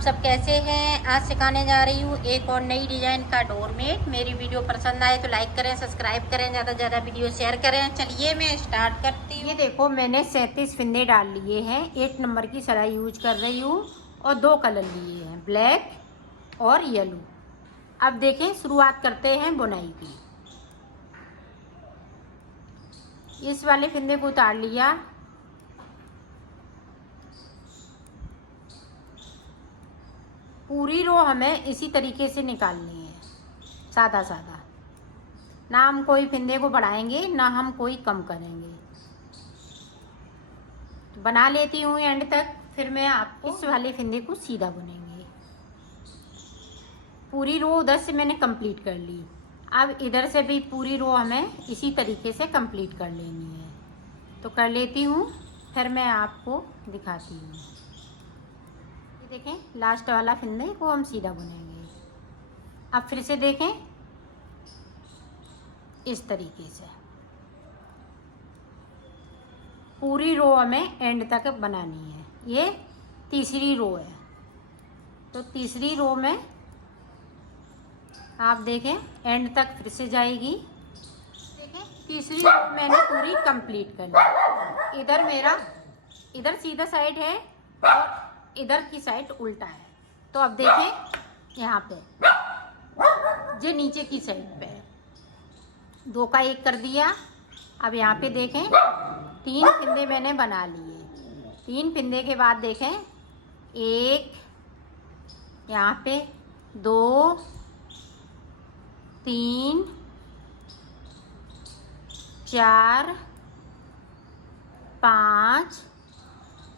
आप सब कैसे हैं। आज सिखाने जा रही हूँ एक और नई डिजाइन का डोरमेट। मेरी वीडियो पसंद आए तो लाइक करें, सब्सक्राइब करें, ज़्यादा से ज़्यादा वीडियो शेयर करें। चलिए मैं स्टार्ट करती हूँ। ये देखो मैंने 37 फिंदे डाल लिए हैं। 8 नंबर की सिलाई यूज कर रही हूँ और 2 कलर लिए हैं, ब्लैक और येलो। अब देखें शुरुआत करते हैं बुनाई की। इस वाले फिंदे को उतार लिया, पूरी रो हमें इसी तरीके से निकालनी है, सादा सादा। ना हम कोई फिंदे को बढ़ाएंगे ना हम कोई कम करेंगे। तो बना लेती हूँ एंड तक, फिर मैं आपको इस वाले फिंदे को सीधा बुनेंगे। पूरी रो उधर से मैंने कंप्लीट कर ली। अब इधर से भी पूरी रो हमें इसी तरीके से कंप्लीट कर लेनी है। तो कर लेती हूँ, फिर मैं आपको दिखाती हूँ। ये देखें लास्ट वाला फिंदे को हम सीधा बुनेंगे। अब फिर से देखें इस तरीके से पूरी रो हमें एंड तक बनानी है। ये तीसरी रो है, तो तीसरी रो में आप देखें एंड तक फिर से जाएगी। देखें तीसरी रो मैंने पूरी कंप्लीट कर ली। इधर सीधा साइड है और इधर की साइड उल्टा है। तो अब देखें यहाँ पे ये नीचे की साइड पे है, 2 का 1 कर दिया। अब यहाँ पे देखें 3 फिंदे मैंने बना लिए। 3 फिंदे के बाद देखें 1, यहाँ पे 2, 3, 4, 5।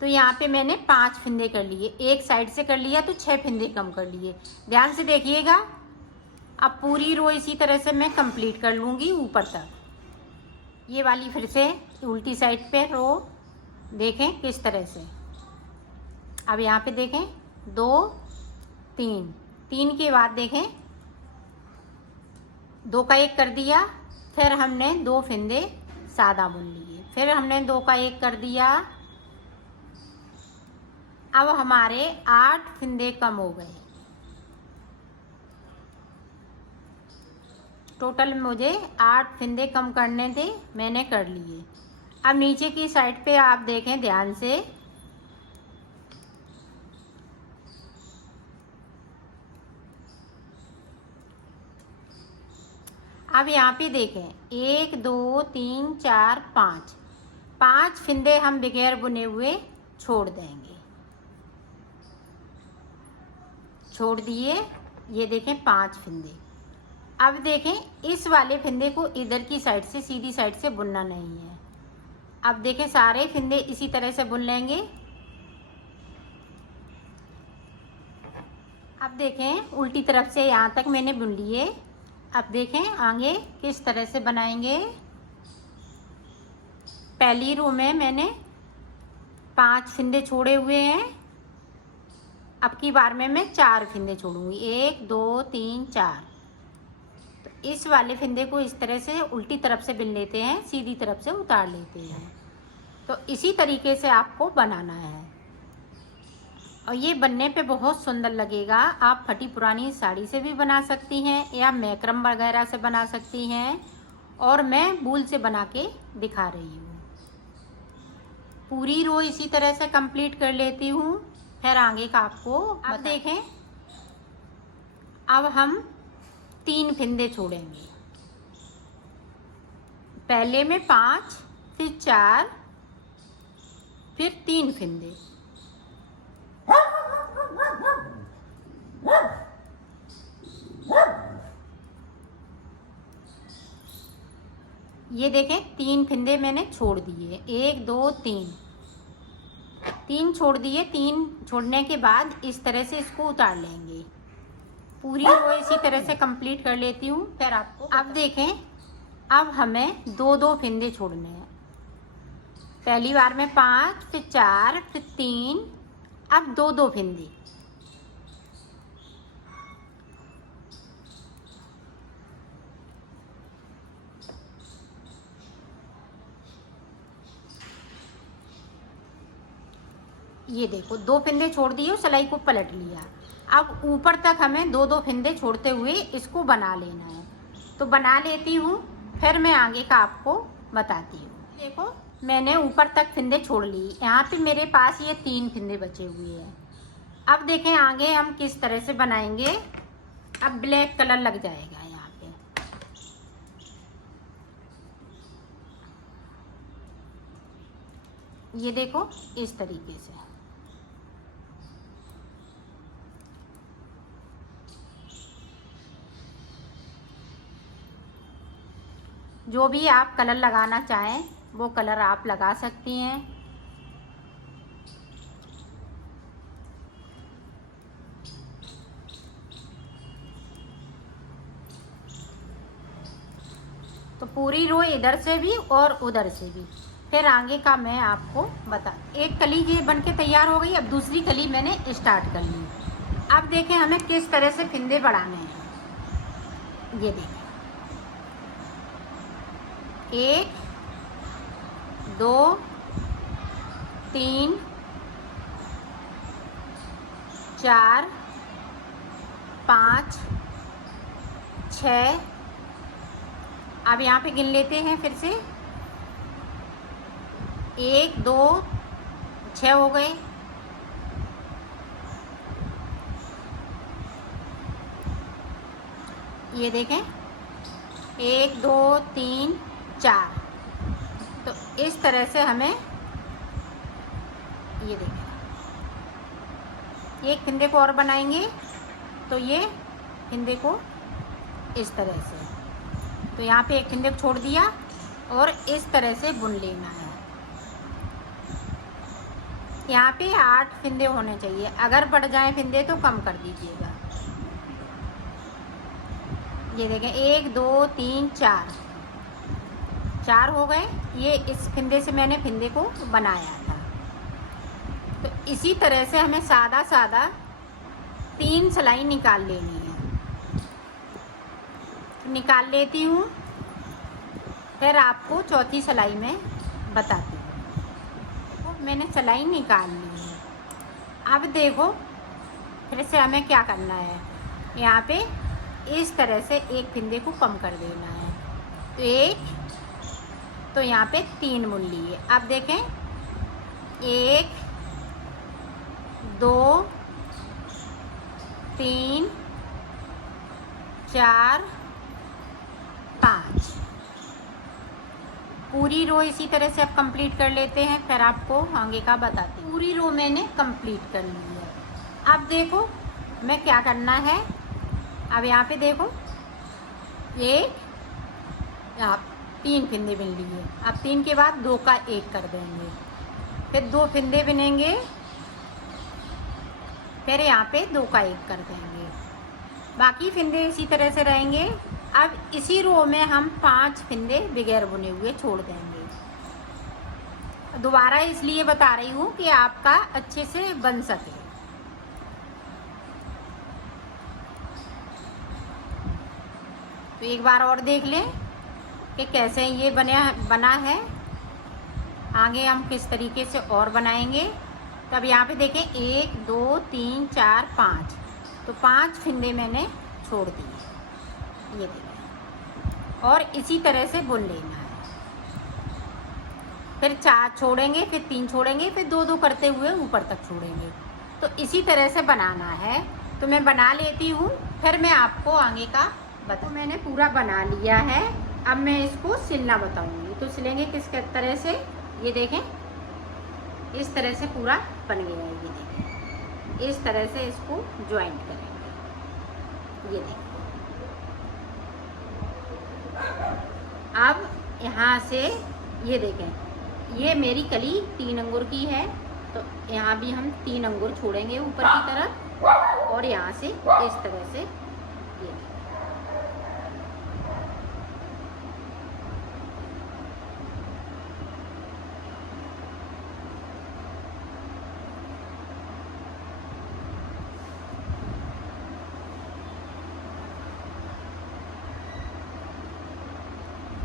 तो यहाँ पे मैंने 5 फिंदे कर लिए। एक साइड से कर लिया तो 6 फिंदे कम कर लिए। ध्यान से देखिएगा। अब पूरी रो इसी तरह से मैं कंप्लीट कर लूँगी ऊपर तक। ये वाली फिर से उल्टी साइड पे रो देखें किस तरह से। अब यहाँ पे देखें 2, 3 के बाद देखें 2 का 1 कर दिया। फिर हमने 2 फिंदे सादा बुन लिए। फिर हमने 2 का 1 कर दिया। अब हमारे 8 फिंदे कम हो गए। टोटल मुझे 8 फिंदे कम करने थे, मैंने कर लिए। अब नीचे की साइड पे आप देखें ध्यान से, अब यहाँ पे देखें 1, 2, 3, 4, 5 फिंदे हम बगैर बुने हुए छोड़ देंगे। छोड़ दिए। ये देखें 5 फिंदे। अब देखें इस वाले फिंदे को इधर की साइड से सीधी साइड से बुनना नहीं है। अब देखें सारे फिंदे इसी तरह से बुन लेंगे। अब देखें उल्टी तरफ से यहाँ तक मैंने बुन लिए। अब देखें आगे किस तरह से बनाएंगे। पहली रो में मैंने 5 फिंदे छोड़े हुए हैं। अब की बार में मैं 4 फिंदे छोड़ूंगी। 1, 2, 3, 4। तो इस वाले फिंदे को इस तरह से उल्टी तरफ से बुन लेते हैं, सीधी तरफ से उतार लेते हैं। तो इसी तरीके से आपको बनाना है और ये बनने पे बहुत सुंदर लगेगा। आप फटी पुरानी साड़ी से भी बना सकती हैं या मैक्रम वगैरह से बना सकती हैं, और मैं वूल से बना के दिखा रही हूँ। पूरी रो इसी तरह से कंप्लीट कर लेती हूँ, फिर आगे का आपको अब देखें। अब हम 3 फिंदे छोड़ेंगे। पहले में 5, फिर 4, फिर 3 फिंदे। ये देखें 3 फिंदे मैंने छोड़ दिए। 1, 2, 3 छोड़ दिए। 3 छोड़ने के बाद इस तरह से इसको उतार लेंगे। पूरी रो इसी तरह से कंप्लीट कर लेती हूँ, फिर आपको अब देखें। अब हमें 2-2 फिंदे छोड़ने हैं। पहली बार में 5, फिर 4, फिर 3। अब 2-2 फिंदे। ये देखो 2 फिंदे छोड़ दिए, सिलाई को पलट लिया। अब ऊपर तक हमें 2-2 फिंदे छोड़ते हुए इसको बना लेना है। तो बना लेती हूँ, फिर मैं आगे का आपको बताती हूँ। देखो मैंने ऊपर तक फिंदे छोड़ ली। यहाँ पे मेरे पास ये 3 फिंदे बचे हुए हैं। अब देखें आगे हम किस तरह से बनाएंगे। अब ब्लैक कलर लग जाएगा यहाँ पे। ये देखो इस तरीके से। जो भी आप कलर लगाना चाहें वो कलर आप लगा सकती हैं। तो पूरी रो इधर से भी और उधर से भी। फिर आगे का मैं आपको बता। एक कली ये बन के तैयार हो गई। अब दूसरी कली मैंने स्टार्ट कर ली। अब देखें हमें किस तरह से फिंदे बढ़ाने हैं। ये देखें 1 2 3 4 5 6। अब यहाँ पे गिन लेते हैं फिर से। 1 2 6 हो गए। ये देखें 1 2 3 4। तो इस तरह से हमें ये देखें एक फिंदे को और बनाएंगे। तो ये फिंदे को इस तरह से, तो यहाँ पे एक फिंदे को छोड़ दिया और इस तरह से बुन लेना है। यहाँ पे 8 फिंदे होने चाहिए। अगर बढ़ जाए फिंदे तो कम कर दीजिएगा। ये देखें 1 2 3 4 हो गए। ये इस फिंदे से मैंने फिंदे को बनाया था। तो इसी तरह से हमें सादा 3 सिलाई निकाल लेनी है। निकाल लेती हूँ, फिर आपको चौथी सिलाई में बताती हूँ। तो मैंने सिलाई निकाल ली है। अब देखो फिर से हमें क्या करना है। यहाँ पे इस तरह से एक फिंदे को कम कर देना है। तो 1, तो यहाँ पे 3 बुन लिए। अब देखें 1 2 3 4 5। पूरी रो इसी तरह से आप कंप्लीट कर लेते हैं। फिर आपको आगे का बताती हूँ। पूरी रो मैंने कंप्लीट कर ली है। अब देखो मैं क्या करना है। अब यहाँ पे देखो 1, यहाँ 3 फिंदे बिन लिए। अब 3 के बाद 2 का 1 कर देंगे। फिर 2 फिंदे बिनेंगे। फिर यहाँ पे 2 का 1 कर देंगे। बाकी फिंदे इसी तरह से रहेंगे। अब इसी रो में हम 5 फिंदे बगैर बुने हुए छोड़ देंगे। दोबारा इसलिए बता रही हूँ कि आपका अच्छे से बन सके। तो एक बार और देख लें कि कैसे ये बना है। आगे हम किस तरीके से और बनाएंगे। तो अब यहाँ पे देखें 1 2 3 4 5। तो 5 फिंदे मैंने छोड़ दिए। ये देखें और इसी तरह से बुन लेना है। फिर 4 छोड़ेंगे, फिर 3 छोड़ेंगे, फिर 2-2 करते हुए ऊपर तक छोड़ेंगे। तो इसी तरह से बनाना है। तो मैं बना लेती हूँ, फिर मैं आपको आगे का तो मैंने पूरा बना लिया है। अब मैं इसको सिलना बताऊंगी। तो सिलेंगे किस तरह से। ये देखें इस तरह से पूरा बन गया है। ये देखें इस तरह से इसको ज्वाइंट करेंगे। ये देखें अब यहाँ से ये देखें ये मेरी कली 3 अंगूर की है। तो यहाँ भी हम 3 अंगूर छोड़ेंगे ऊपर की तरफ और यहाँ से इस तरह से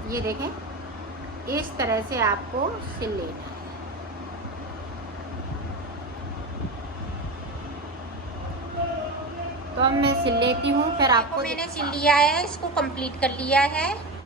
ये देखें इस तरह से आपको सिल लेना है। तो अब मैं सिल लेती हूँ, फिर आपको मैंने सिल लिया है, इसको कंप्लीट कर लिया है।